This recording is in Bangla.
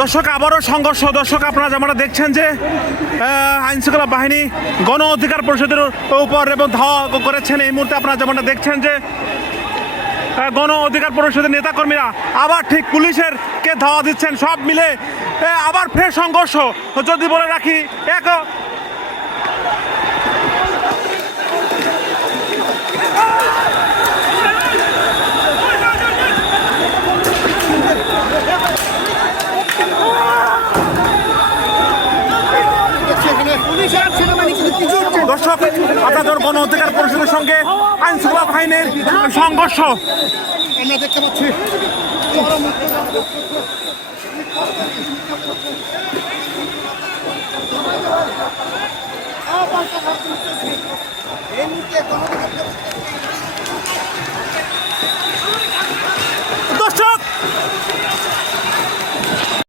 দর্শক, আবারও সংঘর্ষ। দর্শক, আপনারা যেমনটা দেখছেন যে আইনশৃঙ্খলা বাহিনী গণ অধিকার পরিষদের উপর এবং ধাওয়া করেছেন। এই মুহূর্তে আপনারা যেমনটা দেখছেন যে গণ অধিকার পরিষদের নেতাকর্মীরা আবার ঠিক পুলিশের কে ধাওয়া দিচ্ছেন। সব মিলে আবার ফের সংঘর্ষ। যদি বলে রাখি, এক দর্শক আপনাদের গণ অধিকার পরিষদের সঙ্গে আইন শৃঙ্খলা বাহিনীর সংঘর্ষ। আমরা দেখতে পাচ্ছি।